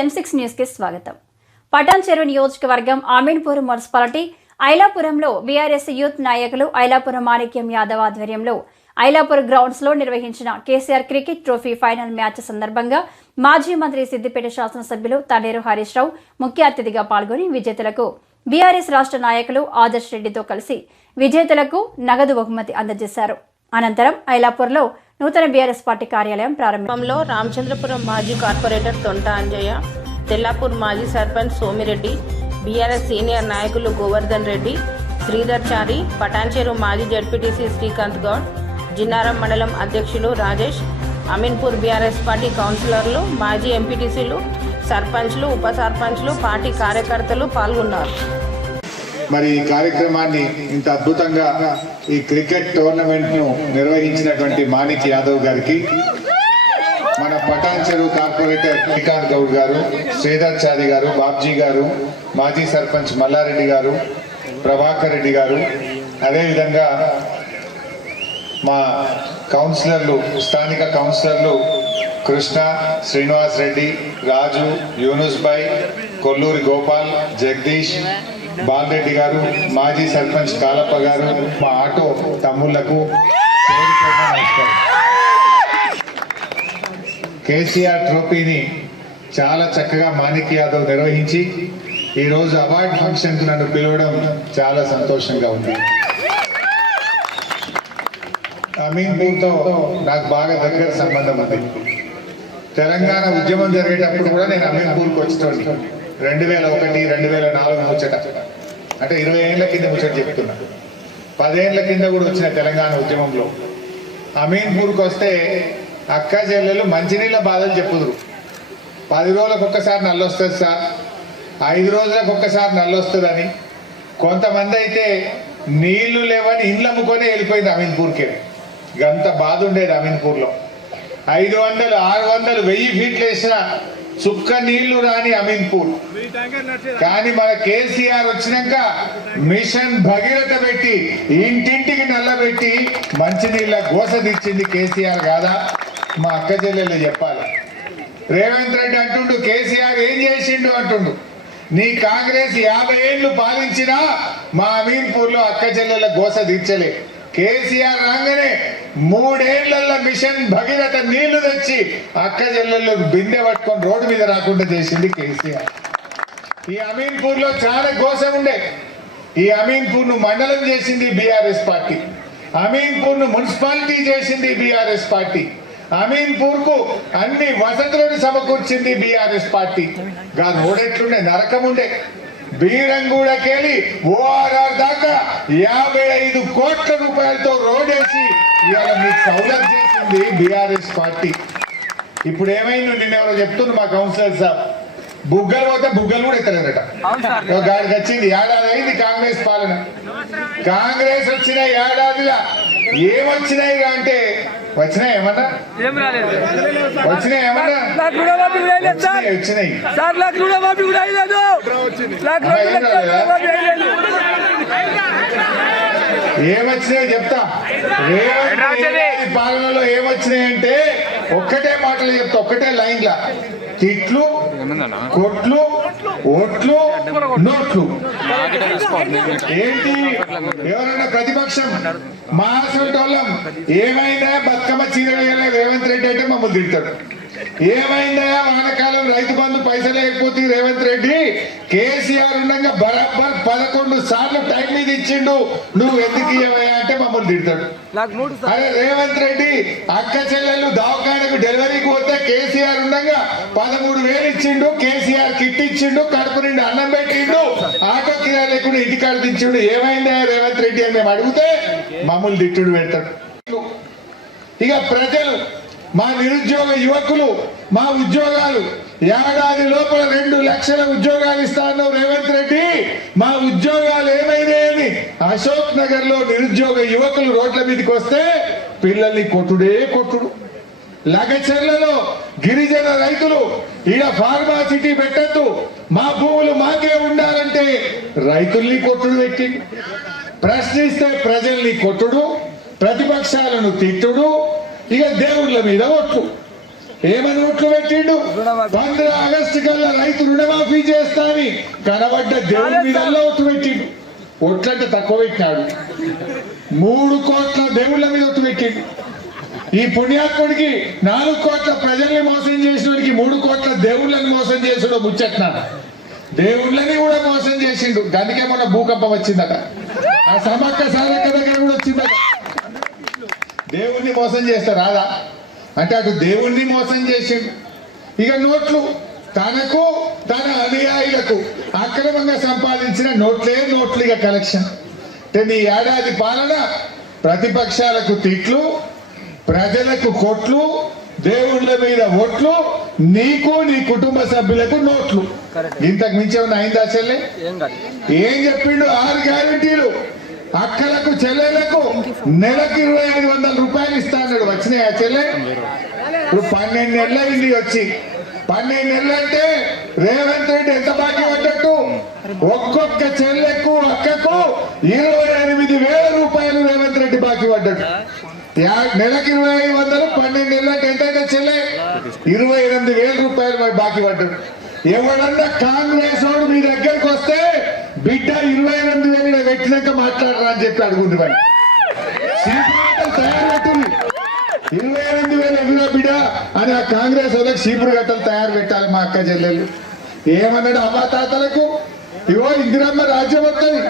M6 news కి స్వాగతం. పటాన్చెరు నియోజకవర్గం అమీన్పూర్ మున్సిపాలిటీ ఐలాపురంలో బీఆర్ఎస్ యూత్ నాయకులు ఐలాపురం మాణిక్యం యాదవ్ ఆధ్వర్యంలో ఐలాపూర్ గ్రౌండ్స్ లో నిర్వహించిన KCR cricket trophy final match సందర్భంగా మాజీ మంత్రి సిద్దిపేట శాసనసభ్యులు తండేరు హరీష్ రావు ముఖ్య అతిథిగా పాల్గొని విజేతలకు బీఆర్ఎస్ రాష్ట్ర నాయకులు ఆదర్శ్ రెడ్డితో కలిసి విజేతలకు నగదు బహుమతి అందజేశారు. అనంతరం ఐలాపూర్లో నూతన బీఆర్ఎస్ పార్టీ కార్యాలయం ప్రారంభంలో రామచంద్రపురం మాజీ కార్పొరేటర్ తొంట అంజయ్య, తెల్లాపూర్ మాజీ సర్పంచ్ సోమిరెడ్డి, బీఆర్ఎస్ సీనియర్ నాయకులు గోవర్ధన్ రెడ్డి, శ్రీధర్ చారి, పటాన్చెరు మాజీ జడ్పీటీసీ శ్రీకాంత్ గౌడ్, జిన్నారం మండలం అధ్యక్షులు రాజేష్, అమీన్పూర్ బీఆర్ఎస్ పార్టీ కౌన్సిలర్లు, మాజీ ఎంపీటీసీలు, సర్పంచ్లు, ఉప సర్పంచ్లు, పార్టీ కార్యకర్తలు పాల్గొన్నారు. మరి ఈ కార్యక్రమాన్ని ఇంత అద్భుతంగా ఈ క్రికెట్ టోర్నమెంట్ ను నిర్వహించినటువంటి మాణిక్ యాదవ్ గారికి, మన పటాన్చెరు కార్పొరేటర్ శ్రీకాంత్ గౌడ్ గారు, శ్రీధర్ చారి గారు, బాబ్జీ గారు, మాజీ సర్పంచ్ మల్లారెడ్డి గారు, ప్రభాకర్ రెడ్డి గారు, అదేవిధంగా మా కౌన్సిలర్లు, స్థానిక కౌన్సిలర్లు కృష్ణ, శ్రీనివాస్ రెడ్డి, రాజు, యూనుస్ భాయ్, కొల్లూరి గోపాల్, జగదీష్, బాలరెడ్డి గారు, మాజీ సర్పంచ్ కాలప్ప గారు, మా ఆటో తమ్ముళ్లకు కేసీఆర్ ట్రోఫీని చాలా చక్కగా మాణిక్ యాదవ్ నిర్వహించి ఈరోజు అవార్డు ఫంక్షన్కి నన్ను పిలవడం చాలా సంతోషంగా ఉంది. అమీన్పూర్తో నాకు బాగా దగ్గర సంబంధం ఉంది. తెలంగాణ ఉద్యమం జరిగేటప్పుడు కూడా నేను అమీన్పూర్కి వచ్చేటోని 2001, 2004 ముచ్చట, అంటే 20 ఏళ్ల కింద ముచ్చట చెప్తున్నా. 10 ఏళ్ల కింద కూడా వచ్చిన తెలంగాణ ఉద్యమంలో అమీన్పూర్కి వస్తే అక్క చెల్లెలు మంచినీళ్ళ బాధలు చెప్పుదురు. 10 రోజులకు ఒక్కసారి నల్లొస్తుంది సార్, 5 రోజులకు ఒక్కసారి నల్లొస్తుందని, కొంతమంది అయితే నీళ్లు లేవని ఇండ్లు అమ్ముకొని వెళ్ళిపోయింది అమీన్పూర్కే. గంత బాధ ఉండేది అమీన్పూర్లో. 500, 600, 1000 ఫీట్లు వేసిన చుక్క నీళ్లు రాని అమీన్పూర్. కానీ మన కేసీఆర్ వచ్చినాక మిషన్ భగీరథ పెట్టి ఇంటింటికి నల్లబెట్టి మంచినీళ్ళ గోస తెచ్చింది కేసీఆర్ కాదా? మా అక్క చెల్లెళ్ళు చెప్పాలి. రేవంత్ రెడ్డి అంటుండు కేసీఆర్ ఏం చేసిండు అంటుండు. నీ కాంగ్రెస్ 50 ఏళ్లు పాలించినా మా అమీన్పూర్లో అక్క చెల్లెళ్ళ గోస తీర్చలే. కేసీఆర్ రాగానే 3 ఏళ్లలో మిషన్ భగీరథ నీళ్లు తెచ్చి అక్క చెల్లెళ్ళు బిందె పట్టుకొని రోడ్డు మీద రాకుండా చేసింది కేసీఆర్. ఈ అమీన్పూర్ లో చాలా గోసం ఉండే. ఈ అమీన్పూర్ ను మండలం చేసింది బీఆర్ఎస్ పార్టీ, అమీన్పూర్ ను మున్సిపాలిటీ చేసింది బీఆర్ఎస్ పార్టీ, అమీన్పూర్ కు అన్ని వసతులను సమకూర్చింది బీఆర్ఎస్ పార్టీ. రోడ్ ఎట్లుండే, నరకం ఉండే. బీరంగూడకెళ్ళి ఓఆర్ఆర్ దాకా 55 కోట్ల రూపాయలతో రోడ్ వేసి ఇవాళ మీకు సౌలభ్యం చేసింది బీఆర్ఎస్ పార్టీ. ఇప్పుడు ఏమైంది, నిన్నెవరో చెప్తుంది మా కౌన్సిలర్ సార్, బుగ్గలు పోతే బుగ్గలు కూడా ఎత్తలేరట. గాడికి వచ్చింది 1 ఏడాది అయింది కాంగ్రెస్ పాలన. కాంగ్రెస్ వచ్చిన 1 ఏడాదిగా ఏమొచ్చినాయి అంటే వచ్చినాయి ఏమన్నా? వచ్చినాయి ఏమన్నా? వచ్చినాయి. ఏమొచ్చినాయో చెప్తా. పాలనలో ఏమొచ్చినాయంటే ఒక్కటే మాటలు చెప్తా, ఒక్కటే లైన్లా: తిట్లు, కొట్లు, ఓట్లు, నోట్లు. ఏంటి? ఎవరైనా ప్రతిపక్షం మా సొంటోళ్ళం ఏమైందా బతుకమ్మ చీర రేవంత్ రెడ్డి అంటే మమ్మల్ని తిడతాడు. ఏమైందా వానకాలం రైతు బంధు పైసలు లేకపోతే రేవంత్ రెడ్డి కేసీఆర్ ఉండగా బరాబర్ 11 సార్లు టైం మీద ఇచ్చిండు, నువ్వు ఎందుకు ఇవ్వయా అంటే మమ్మల్ని తిడతాడు. అదే రేవంత్ రెడ్డి అక్క చెల్లెళ్ళు దవాఖానకు డెలివరీకి పోతే కేసీఆర్ ఉండగా 13,000 ఇచ్చిండు, కేసీఆర్ కిట్ ఇచ్చిండు, కడుపు నిండి అన్నం పెట్టిండు, ఆటో కిరాయి లేకుండా ఇంటికాడ దించిండు. ఏమైందా రేవంత్ రెడ్డి అని మేము అడిగితే మమ్మల్ని తిట్టుడు పెడతాడు. ఇక ప్రజలు, మా నిరుద్యోగ యువకులు, మా ఉద్యోగాలు ఏడాది లోపల 2 లక్షల ఉద్యోగాలు ఇస్తాను రేవంత్ రెడ్డి, మా ఉద్యోగాలు ఏమైనాయని అశోక్ నగర్ లో నిరుద్యోగ యువకులు రోడ్ల మీదకి వస్తే పిల్లల్ని కొట్టుడే కొట్టుడు. లగచెర్లలో గిరిజన రైతులు ఈడ ఫార్మాసిటీ పెట్టద్దు, మా భూములు మాకే ఉండాలంటే రైతుల్ని కొట్టుడు పెట్టి, ప్రశ్నిస్తే ప్రజల్ని కొట్టుడు, ప్రతిపక్షాలను తిట్టుడు, ఇక దేవుళ్ళ మీద ఒట్టు. ఏమని ఓట్లు పెట్టిండు? 15 ఆగస్టు కల్లా రైతు రుణమాఫీ చేస్తా అని కనబడ్డ దేవుడి మీద ఓట్లు పెట్టిండు. ఓట్లంటే తక్కువ పెట్టినాడు. 3 కోట్ల దేవుళ్ళ మీద ఓట్లు పెట్టిండు. ఈ పుణ్యాత్ముడికి 4 కోట్ల ప్రజల్ని మోసం చేసినోడికి 3 కోట్ల దేవుళ్ళని మోసం చేసాడు ముచ్చట్న. దేవుళ్ళని కూడా మోసం చేసిండు. దానికే మొన్న భూకంపం వచ్చిందట. ఆ సమ్మక్క సారక్క దగ్గర కూడా వచ్చిందట. దేవుణ్ణి మోసం చేస్తా రాదా అంటే అటు దేవుణ్ణి మోసం చేసిండు. ఇక నోట్లు తనకు తన అనుయాయులకు అక్రమంగా సంపాదించిన నోట్లే నోట్లు. ఇక కలెక్షన్ అంటే నీ ఏడాది పాలన ప్రతిపక్షాలకు తిట్లు, ప్రజలకు కొట్లు, దేవుళ్ళ మీద ఓట్లు, నీకు నీ కుటుంబ సభ్యులకు నోట్లు. ఇంతకు మించి ఏమన్నా అయిందా చెల్లె? ఏం చెప్పిండు? 6 గ్యారెంటీలు అక్కలకు చెల్లెలకు నెలకు 2500 రూపాయలు ఇస్తా అన్నాడు. వచ్చినాయా చెల్లె? ఇప్పుడు 12 నెలలు అయింది వచ్చి. 12 నెలలు అంటే రేవంత్ రెడ్డి ఎంత బాకీ పడ్డట్టు? ఒక్కొక్క చెల్లెకు అక్కకు 28,000 రూపాయలు రేవంత్ రెడ్డి బాకీ పడ్డట్టు. నెలకి 2500, 12 నెలలు అంటే ఎంతైతే చెల్లె? 28,000 రూపాయలు మరి బాకీ పడ్డాడు. ఎవడన్నా కాంగ్రెస్ వాడు మీ దగ్గరకు వస్తే బిడ్డ 28,000 పెట్టినాక మాట్లాడరా అని చెప్పి అడుగుంది. మరి తయారు పెట్టుంది. 28,000 ఎదురా బిడ్డ అని ఆ కాంగ్రెస్ వాళ్ళకి చీపురు గట్టలు తయారు పెట్టాలి మా అక్క చెల్లెళ్ళు. ఏమన్నాడు అమ్మా తాతలకు? ఇవో ఇందిరమ్మ రాజ్యం వస్తుంది,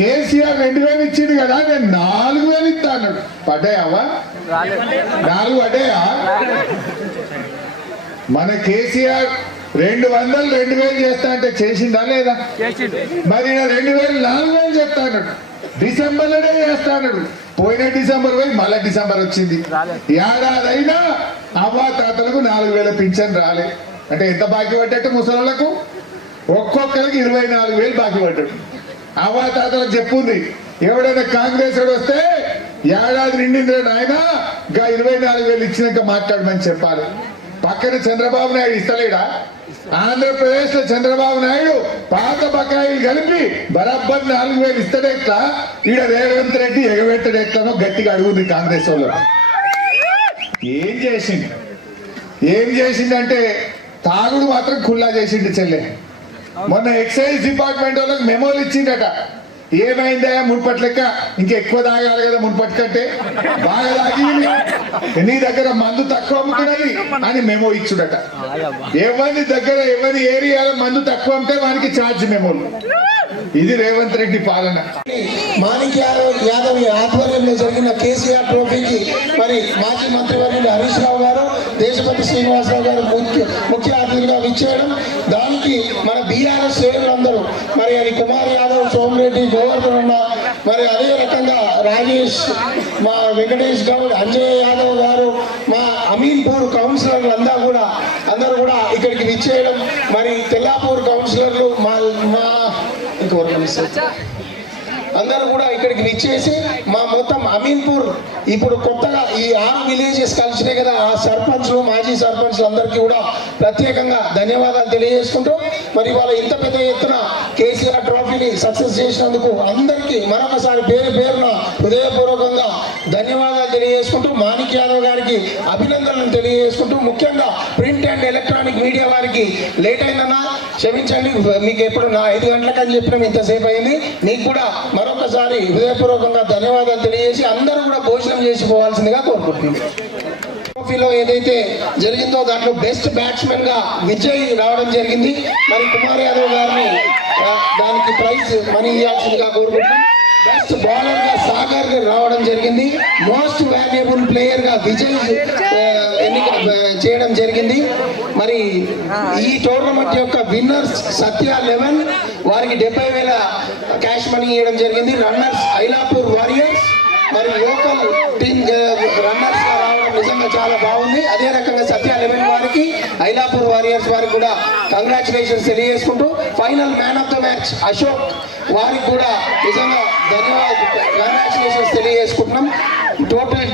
కేసీఆర్ 2,000 ఇచ్చింది కదా, నేను 4,000 ఇస్తా అన్నాడు. పడ్డాయావా? 4 పడ్డాయా? మన కేసీఆర్ 200 2,000 చేస్తా అంటే చేసిందా లేదా? మరి 2,000 4,000 చెప్తా అన్నాడు. డిసెంబర్లోనే చేస్తా అన్నాడు. పోయిన డిసెంబర్ పోయి మళ్ళీ డిసెంబర్ వచ్చింది. ఏడాదైనా అవ్వా తాతలకు 4,000 పింఛన్ రాలే. అంటే ఎంత బాకీ పడ్డట్టు ముసలిలకు? ఒక్కొక్కరికి 24,000 బాకీ పడ్డాడు. అవ్వా తాతలకు చెప్పుంది, ఎవడైనా కాంగ్రెస్ వాడు వస్తే ఏడాది నిండింది ఆయన ఇంకా 24,000 ఇచ్చినాక మాట్లాడమని చెప్పాలి. పక్కన చంద్రబాబు నాయుడు ఇస్తలేడా? ఆంధ్రప్రదేశ్ లో చంద్రబాబు నాయుడు పాత బకాయిలు కలిపి బరాబర్ 4,000 ఇస్తాడెట్లా? ఈడ రేవంత్ రెడ్డి ఎగబెట్టడెట్లానో గట్టిగా అడుగుంది కాంగ్రెస్ వాళ్ళు. ఏం చేసిందంటే తాగుడు మాత్రం ఖుల్లా చేసిండు చెల్లె. మొన్న ఎక్సైజ్ డిపార్ట్మెంట్ వాళ్ళకి మెమోలు ఇచ్చిండట. ఏమైందా మున్పటి లెక్క ఇంకా ఎక్కువ తాగాలి కదా మున్పటి కంటే, బాగా తాగి నీ దగ్గర మందు తక్కువ అమ్ముతున్నది అని మెమో ఇచ్చుడట. ఎవరి దగ్గర ఎవరి ఏరియాలో మందు తక్కువ అమ్మితే వానికి ఛార్జ్ మెమోలు. ఇది రేవంత్ రెడ్డి పాలన. మాణిక్ యాదవ్ ఆధ్వర్యంలో జరిగిన కేసీఆర్ ట్రోఫీకి మరి మాజీ మంత్రివర్యులు హరీష్ రావు గారు, దేశపతి శ్రీనివాసరావు గారు ముఖ్య అతిథులుగా విచ్చేయడం, దానికి మన బీఆర్ఎస్ శ్రేణులందరూ మరి అది కుమార్ యాదవ్, సోమిరెడ్డి, గోవర్ధన్ అన్న, మరి అదే రకంగా రాజేష్, మా వెంకటేష్ గౌడ్, అంజయ్ యాదవ్ గారు, మా అమీన్పూర్ కౌన్సిలర్లు అందరూ కూడా ఇక్కడికి విచ్చేయడం, మరి తెల్లాపూర్ కౌన్సిలర్లు మా అందరూ కూడా ఇక్కడికి విచ్చేసి మా మొత్తం అమీన్పూర్ ఇప్పుడు కొత్తగా ఈ 6 విలేజెస్ కలిసినాయి కదా, ఆ సర్పంచ్లు, మాజీ సర్పంచ్లు అందరికీ కూడా ప్రత్యేకంగా ధన్యవాదాలు తెలియజేసుకుంటూ మరి వాళ్ళ ఇంత పెద్ద ఎత్తున కేసీఆర్ ట్రోఫీని సక్సెస్ చేసినందుకు అందరికీ మరొకసారి పేరున హృదయపూర్వకంగా ధన్యవాదాలు తెలియజేసుకుంటూ మాణిక్ యాదవ్ గారికి అభినందనలు తెలియజేసుకుంటూ, ముఖ్యంగా ప్రింట్ అండ్ ఎలక్ట్రానిక్ మీడియా వారికి లేట్ అయిందన్నా క్షమించండి, మీకు ఎప్పుడు నా 5 గంటలకని చెప్పినాం, ఇంతసేపు అయింది. మీకు కూడా మరొకసారి హృదయపూర్వకంగా ధన్యవాదాలు తెలియజేసి అందరూ కూడా భోజనం చేసి పోవాల్సిందిగా కోరుకుంటున్నాం. ట్రోఫీలో ఏదైతే జరిగిందో దాంట్లో బెస్ట్ బ్యాట్స్మెన్ గా విజయ్ రావడం జరిగింది. మరి కుమార్ యాదవ్ గారిని దానికి ప్రైజ్ మనీ ఇవ్వాల్సిందిగా కోరుకుంటున్నాం. బెస్ట్ బౌలర్ గా సాగర్ రావడం జరిగింది. మోస్ట్ వాల్యుబుల్ ప్లేయర్ గా విజయ్ ఎన్నిక చేయడం జరిగింది. మరి ఈ టోర్నమెంట్ యొక్క విన్నర్స్ సత్య 11 వారికి 70,000 క్యాష్ మనీ ఇవ్వడం జరిగింది. రన్నర్స్ ఐలాపూర్ వారియర్స్, మరి లోకల్ టీమ్ రన్నర్స్ గా రావడం నిజంగా చాలా బాగుంది. అదే రకంగా సత్య 11 వారికి, ఐలాపూర్ వారియర్స్ వారికి కూడా కంగ్రాచులేషన్స్ తెలియజేసుకుంటూ, final man of the match Ashok వారికి కూడా నిజంగా కంగ్రాచులేషన్స్ తెలియజేసుకుంటున్నాం. టోటల్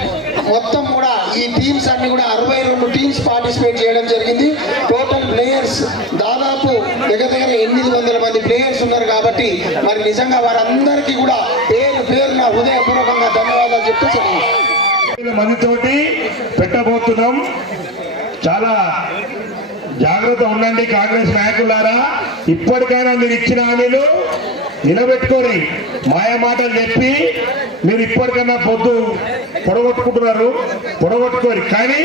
మొత్తం కూడా ఈ టీమ్స్ అన్ని కూడా 62 టీమ్స్ పార్టిసిపేట్ చేయడం జరిగింది. టోటల్ ప్లేయర్స్ దాదాపు దగ్గర 800 మంది ప్లేయర్స్ ఉన్నారు కాబట్టి మరి నిజంగా వారందరికీ కూడా పేరున హృదయపూర్వకంగా ధన్యవాదాలు చెప్తూ మనతోటి పెట్టబోతున్నాం. చాలా జాగ్రత్త ఉండండి కాంగ్రెస్ నాయకులారా. ఇప్పటికైనా మీరు ఇచ్చిన హామీలు నిలబెట్టుకొని మాయ మాటలు చెప్పి మీరు ఇప్పటికైనా పొద్దు పొడగొట్టుకోరు. కానీ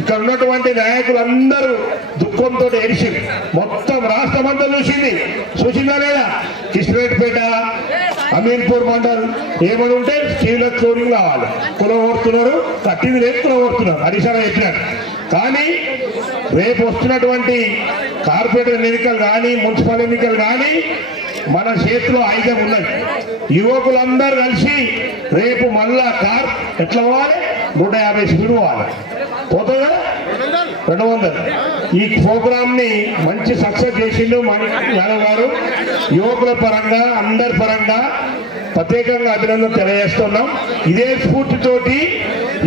ఇక్కడ ఉన్నటువంటి నాయకులందరూ దుఃఖంతో ఎడిసి మొత్తం రాష్ట్రం అంతా చూసిందా లేదా? కిష్రేట్పేట, అమీన్పూర్ మండల్ ఏమని ఉంటే స్టీల్ క్లోరింగ్ రావాలి, కులగొడుతున్నారు, కట్టింది లేదు కులగొడుతున్నారు, హరీశ్వర చెప్పినారు. కానీ రేపు వస్తున్నటువంటి కార్పొరేటర్ ఎన్నికలు కానీ మున్సిపల్ ఎన్నికలు కానీ మన చేతిలో ఆయుధం ఉన్నది. యువకులందరూ కలిసి రేపు మళ్ళా కార్ ఎట్లా పోవాలి? 150 స్పీడ్ పోవాలి, పోతుందా? 200. ఈ ప్రోగ్రామ్ ని మంచి సక్సెస్ చేసిండు మాణిక్ యాదవ్ గారు. యువకుల పరంగా అందరి పరంగా ప్రత్యేకంగా అభినందన తెలియజేస్తున్నాం. ఇదే స్ఫూర్తితోటి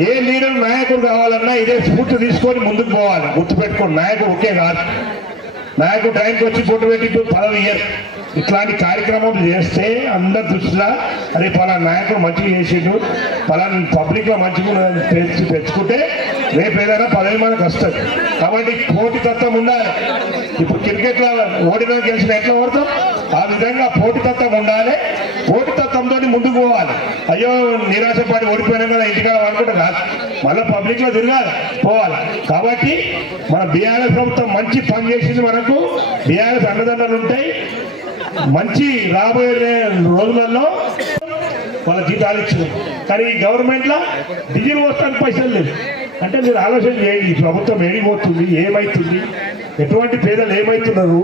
ఏ లీడర్ నాయకుడు కావాలన్నా ఇదే స్ఫూర్తి తీసుకొని ముందుకు పోవాలి. గుర్తుపెట్టుకోండి, నాయకుడు ఒకే కాదు. నాయకుడు టైంకి వచ్చి ఫోటో పెట్టి పదవి ఇయ్యరు. ఇట్లాంటి కార్యక్రమాలు చేస్తే అందరి దృష్టిలో అరే పలానా నాయకుడు మంచిగా చేసిండు, పలానా పబ్లిక్లో మంచిగా తెచ్చుకుంటే రేపు ఏదైనా పదవి మనకు వస్తుంది. కాబట్టి పోటీతత్వం ఉండాలి. ఇప్పుడు క్రికెట్లో ఓడినా గెలిచిన ఎట్లా ఓడతాం, ఆ విధంగా పోటీతత్వం ఉండాలి. పోటీతత్వంతో ముందుకు పోవాలి. అయ్యో నిరాశపడి ఓడిపోయినా కదా ఇంటికాడ అనుకుంటే కాదు, మళ్ళీ పబ్లిక్లో తిరగాలి, పోవాలి. కాబట్టి మన బీఆర్ఎస్ ప్రభుత్వం మంచి పని చేసింది. మనకు బీఆర్ఎస్ అండదండలు ఉంటాయి. మంచి రాబోయే రోజులలో వాళ్ళ జీతాలు ఇచ్చినాం. కానీ ఈ గవర్నమెంట్లో డీజిల్ వస్తానికి పైసలు లేదు. అంటే మీరు ఆలోచన చేయండి, ఈ ప్రభుత్వం ఏడిపోతుంది, ఏమవుతుంది, ఎటువంటి పేదలు ఏమవుతున్నారు.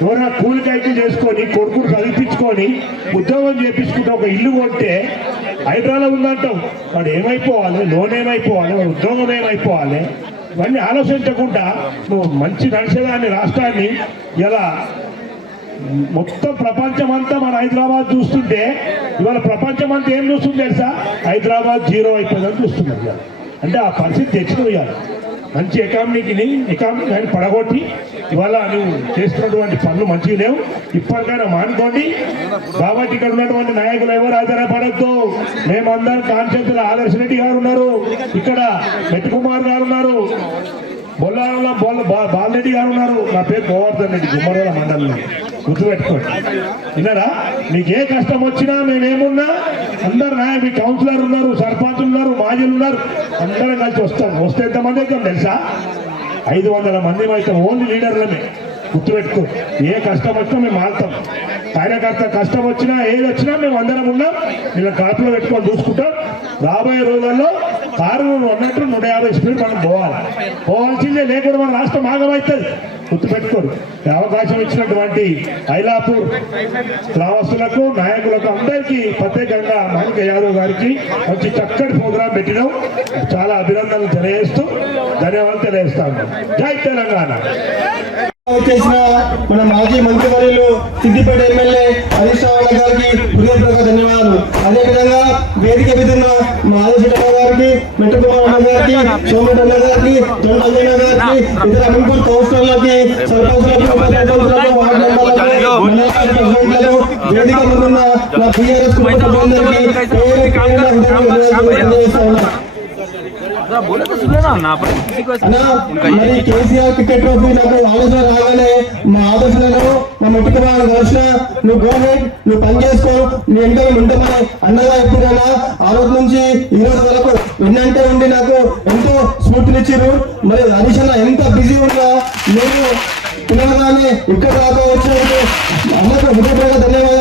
ఎవరైనా కూలికైతే చేసుకొని కొడుకులు చదివించుకొని ఉద్యోగం చేయించుకుంటే ఒక ఇల్లు కొంటే హైదరాబాద్లో ఉందంటాం, వాడు ఏమైపోవాలి, లోన్ ఏమైపోవాలి, వాడు ఉద్యోగం ఏమైపోవాలి, ఇవన్నీ ఆలోచించకుండా నువ్వు మంచి నడిచేదాన్ని రాష్ట్రాన్ని ఇలా మొత్తం ప్రపంచం అంతా మన హైదరాబాద్ చూస్తుంటే ఇవాళ ప్రపంచం అంతా ఏం చూస్తుంది తెలుసా? హైదరాబాద్ జీరో అయిపోయిందని చూస్తున్నారు. అంటే ఆ పరిస్థితి తెచ్చిపోయాలి. మంచి ఎకానమీని పడగొట్టి ఇవాళ నువ్వు చేస్తున్నటువంటి పనులు మంచిగా లేవు. ఇప్పటికైనా మానుకోండి. కాబట్టి ఇక్కడ ఉన్నటువంటి నాయకులు ఎవరు ఆధారపడద్దు. మేమందరం కాన్షియస్లో ఆదర్శ రెడ్డి గారు ఉన్నారు, ఇక్కడ మెట్టుకుమార్ గారు ఉన్నారు, బొల్లారంలో బాలరెడ్డి గారు ఉన్నారు. నా పేరు గోవర్ధన్ రెడ్డి, గుమ్మరాల మండలంలో. గుర్తుపెట్టుకోండి, విన్నారా? మీకు ఏ కష్టం వచ్చినా మేమేమున్నా అందరు మీ కౌన్సిలర్ ఉన్నారు, సర్పంచులు ఉన్నారు, మాజీలు ఉన్నారు, అందరం కలిసి వస్తాం. వస్తే ఎంతమంది అవుతాం తెలుసా? 500 మంది అయితే ఓన్లీ లీడర్లమే. గుర్తుపెట్టుకో, ఏ కష్టం వచ్చినా మేము ఆడతాం. కార్యకర్త కష్టం వచ్చినా ఏది వచ్చినా మేము అందరం ఉన్నాం. ఇలా కాపులో పెట్టుకొని చూసుకుంటాం. రాబోయే రోజుల్లో కారు అన్నట్టు 150 స్పీడ్ మనం పోవాల్సిందే, లేకుండా మన రాష్ట్రం ఆగమవుతుంది. గుర్తుపెట్టుకోరు. అవకాశం ఇచ్చినటువంటి ఐలాపూర్ గ్రామస్తులకు, నాయకులకు అందరికీ ప్రత్యేకంగా మాణిక్ యాదవ్ గారికి మంచి చక్కటి ప్రోగ్రాం పెట్టినాం. చాలా అభినందనలు తెలియజేస్తూ ధన్యవాదాలు తెలియజేస్తాను. జై తెలంగాణ. చేసిన మన మాజీ మంత్రివర్యులు సిద్దిపేట ఎమ్మెల్యే హరీష్ రావు గారికి హృదయపూర్వక ధన్యవాదాలు. అదేవిధంగా వేదిక మీద ఉన్న మాధవశెట్టి గారికి, మెట్టకుమార్ అన్న గారికి, సోమరెడ్డి అన్న గారికి, తొండయ్య గారికి, ఇతర అమీన్పూర్ కౌన్సిలర్లకి, సర్పంచులకు, వార్డు మెంబర్లకు, వేదిక మీద ఉన్న నా టీఆర్ఎస్ కుటుంబ సభ్యులందరికీ మరి కేసీఆర్ క్రికెట్ ట్రోఫీ నాకు ఆలోచన రాగానే మా ఆలోచనలో మా మెట్టుకుమార్ కలిసిన నువ్వు గవర్నమెంట్ నువ్వు పని చేసుకో, నీ ఎంతో ఉంటామని అన్నగా చెప్పినా ఆ రోజు నుంచి ఈ రోజు వరకు విన్నంటే ఉండి నాకు ఎంతో స్ఫూర్తినిచ్చారు. మరి హరీష్ అన్న ఎంత బిజీ ఉన్నా నేను పిల్లగానే ఇక్కడ దాకా వచ్చినందుకు అన్నకు హృదయపూర్వక ధన్యవాదాలు.